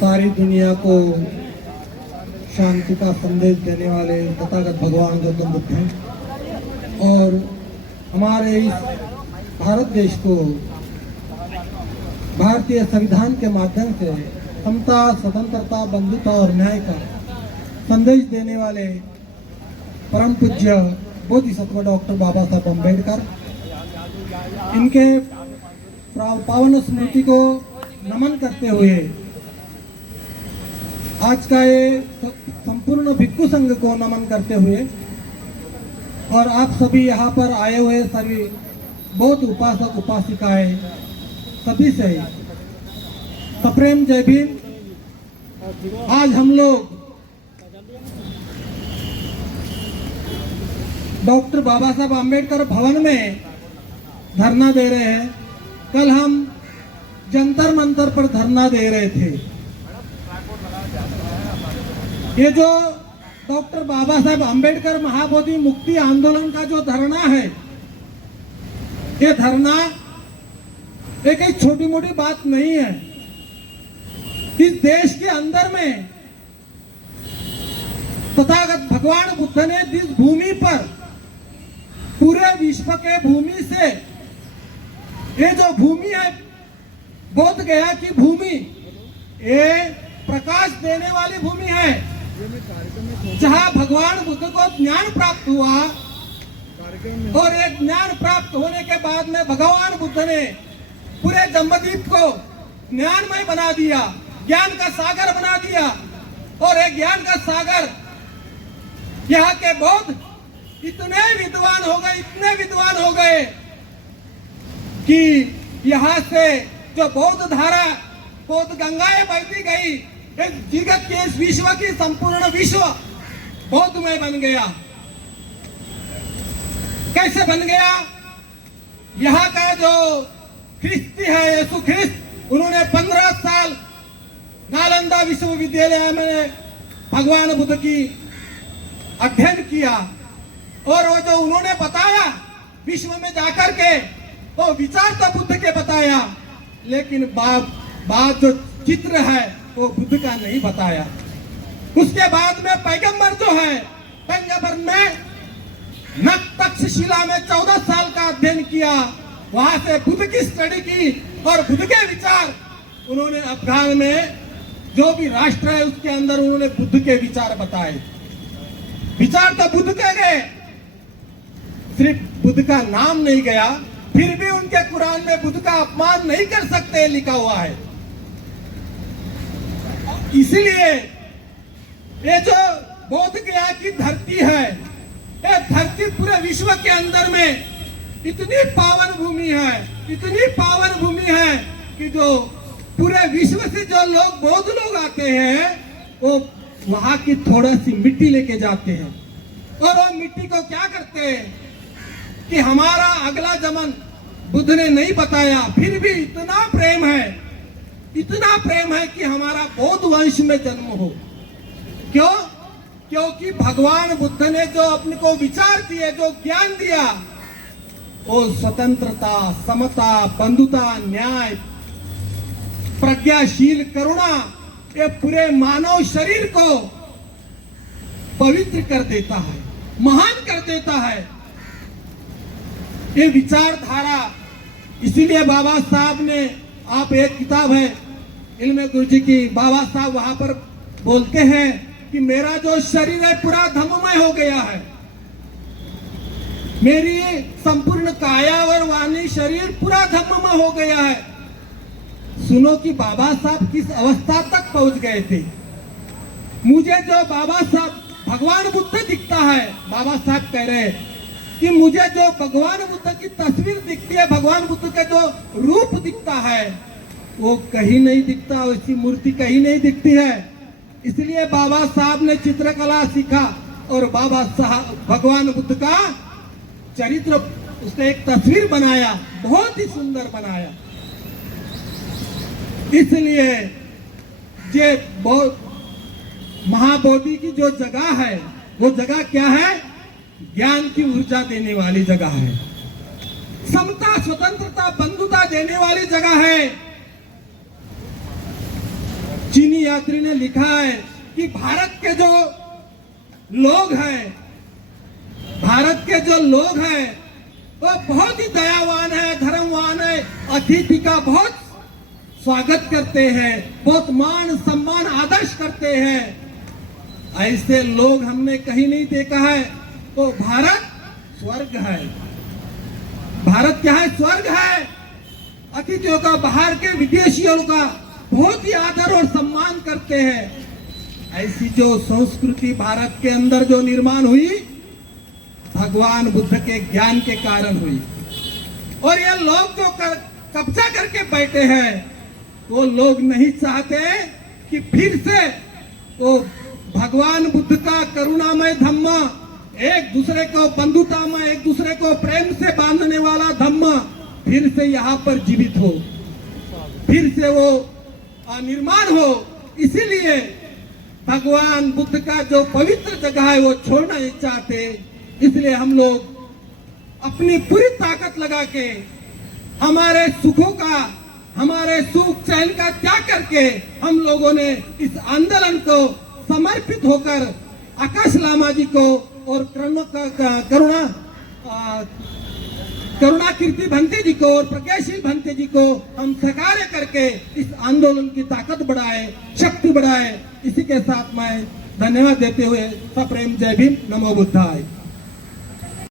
सारी दुनिया को शांति का संदेश देने वाले तथागत भगवान गौतम बुद्ध हैं और हमारे इस भारत देश को भारतीय संविधान के माध्यम से समता, स्वतंत्रता, बंधुता और न्याय का संदेश देने वाले परम पूज्य बोधिसत्व डॉक्टर बाबा साहब अम्बेडकर, इनके पावन स्मृति को नमन करते हुए आज का ये संपूर्ण भिक्षु संघ को नमन करते हुए और आप सभी यहाँ पर आए हुए सभी बहुत उपासक उपासिकाएं सभी से सप्रेम जय भीम। आज हम लोग डॉक्टर बाबा साहब अम्बेडकर भवन में धरना दे रहे हैं। कल हम जंतर मंतर पर धरना दे रहे थे। ये जो डॉक्टर बाबा साहब अम्बेडकर महाबोधि मुक्ति आंदोलन का जो धरना है, ये धरना एक छोटी मोटी बात नहीं है। इस देश के अंदर में तथागत भगवान बुद्ध ने जिस भूमि पर पूरे विश्व के भूमि से ये जो भूमि है बोध गया की भूमि, ये प्रकाश देने वाली भूमि है, जहां भगवान बुद्ध को ज्ञान प्राप्त हुआ और एक ज्ञान प्राप्त होने के बाद में भगवान बुद्ध ने पूरे जम्बूद्वीप को ज्ञानमय बना दिया, ज्ञान का सागर बना दिया। और एक ज्ञान का सागर यहाँ के बौद्ध इतने विद्वान हो गए, इतने विद्वान हो गए कि यहाँ से जो बौद्ध धारा, बौद्ध गंगाएं बहती गई, एक जगत के इस विश्व की संपूर्ण विश्व बौद्धमय बन गया। कैसे बन गया? यहाँ का जो ख्रिस्ती है, यीशु ख्रिस्त, उन्होंने 15 साल नालंदा विश्वविद्यालय में भगवान बुद्ध की अध्ययन किया और वो जो उन्होंने बताया विश्व में जाकर के, वो विचार तो बुद्ध के बताया, लेकिन बात जो चित्र है वो बुद्ध का नहीं बताया। उसके बाद में पैगंबर जो है, पैगंबर ने तक्षशिला में 14 साल का अध्ययन किया, वहां से बुद्ध की स्टडी की और बुद्ध के विचार उन्होंने अफगान में जो भी राष्ट्र है उसके अंदर उन्होंने बुद्ध के विचार बताए। विचार तो बुद्ध के गए, सिर्फ बुद्ध का नाम नहीं गया, फिर भी उनके कुरान में बुद्ध का अपमान नहीं कर सकते लिखा हुआ है। इसीलिए ये जो बोध गया की धरती है, ये धरती पूरे विश्व के अंदर में इतनी पावन भूमि है, इतनी पावन भूमि है कि जो पूरे विश्व से जो लोग बौद्ध लोग आते हैं वो वहां की थोड़ा सी मिट्टी लेके जाते हैं और वो मिट्टी को क्या करते हैं कि हमारा अगला जन्म बुद्ध ने नहीं बताया, फिर भी इतना प्रेम है, इतना प्रेम है कि हमारा बौद्ध वंश में जन्म हो। क्यों? क्योंकि भगवान बुद्ध ने जो अपने को विचार दिए, जो ज्ञान दिया, वो स्वतंत्रता, समता, बंधुता, न्याय, प्रज्ञाशील करुणा, ये पूरे मानव शरीर को पवित्र कर देता है, महान कर देता है। ये विचारधारा, इसीलिए बाबा साहब ने, आप एक किताब है इल्म गुरुजी की, बाबा साहब वहां पर बोलते हैं कि मेरा जो शरीर है पूरा धम्ममय हो गया है, मेरी संपूर्ण काया और वाणी शरीर पूरा धम्ममय हो गया है। सुनो कि बाबा साहब किस अवस्था तक पहुंच गए थे। मुझे जो बाबा साहब भगवान बुद्ध दिखता है, बाबा साहब कह रहे हैं कि मुझे जो भगवान बुद्ध की तस्वीर दिखती है, भगवान बुद्ध का जो रूप दिखता है, वो कहीं नहीं दिखता, वैसी मूर्ति कहीं नहीं दिखती है। इसलिए बाबा साहब ने चित्रकला सीखा और बाबा साहब भगवान बुद्ध का चरित्र, उसका एक तस्वीर बनाया, बहुत ही सुंदर बनाया। इसलिए ये महाबोधि की जो जगह है, वो जगह क्या है? ज्ञान की ऊर्जा देने वाली जगह है, समता, स्वतंत्रता, बंधुता देने वाली जगह है। चीनी स्वामी यात्री ने लिखा है कि भारत के जो लोग हैं वो बहुत ही दयावान है, धर्मवान है, अतिथि का बहुत स्वागत करते हैं, बहुत मान सम्मान आदर्श करते हैं। ऐसे लोग हमने कहीं नहीं देखा है। तो भारत स्वर्ग है। भारत क्या है? स्वर्ग है। अतिथियों का, बाहर के विदेशियों का बहुत ही आदर और सम्मान करते हैं। ऐसी जो संस्कृति भारत के अंदर जो निर्माण हुई, भगवान बुद्ध के ज्ञान के कारण हुई। और ये लोग जो कब्जा करके बैठे हैं, वो लोग नहीं चाहते कि फिर से वो भगवान बुद्ध का करुणामय धम्म, एक दूसरे को बंधुता में, एक दूसरे को प्रेम से बांधने वाला धम्म फिर से यहाँ पर जीवित हो, फिर से वो निर्माण हो। इसीलिए भगवान बुद्ध का जो पवित्र जगह है वो छोड़ना नहीं चाहते। इसलिए हम लोग अपनी पूरी ताकत लगा के हमारे सुखों का, हमारे सुख चैन का त्याग करके हम लोगों ने इस आंदोलन को समर्पित होकर आकाश लामा जी को और करुणा कीर्ति भंते जी को और प्रज्ञाशील भंते जी को हम सहकार्य करके इस आंदोलन की ताकत बढ़ाए, शक्ति बढ़ाए। इसी के साथ मैं धन्यवाद देते हुए सप्रेम जय भीम, नमो बुद्धाय।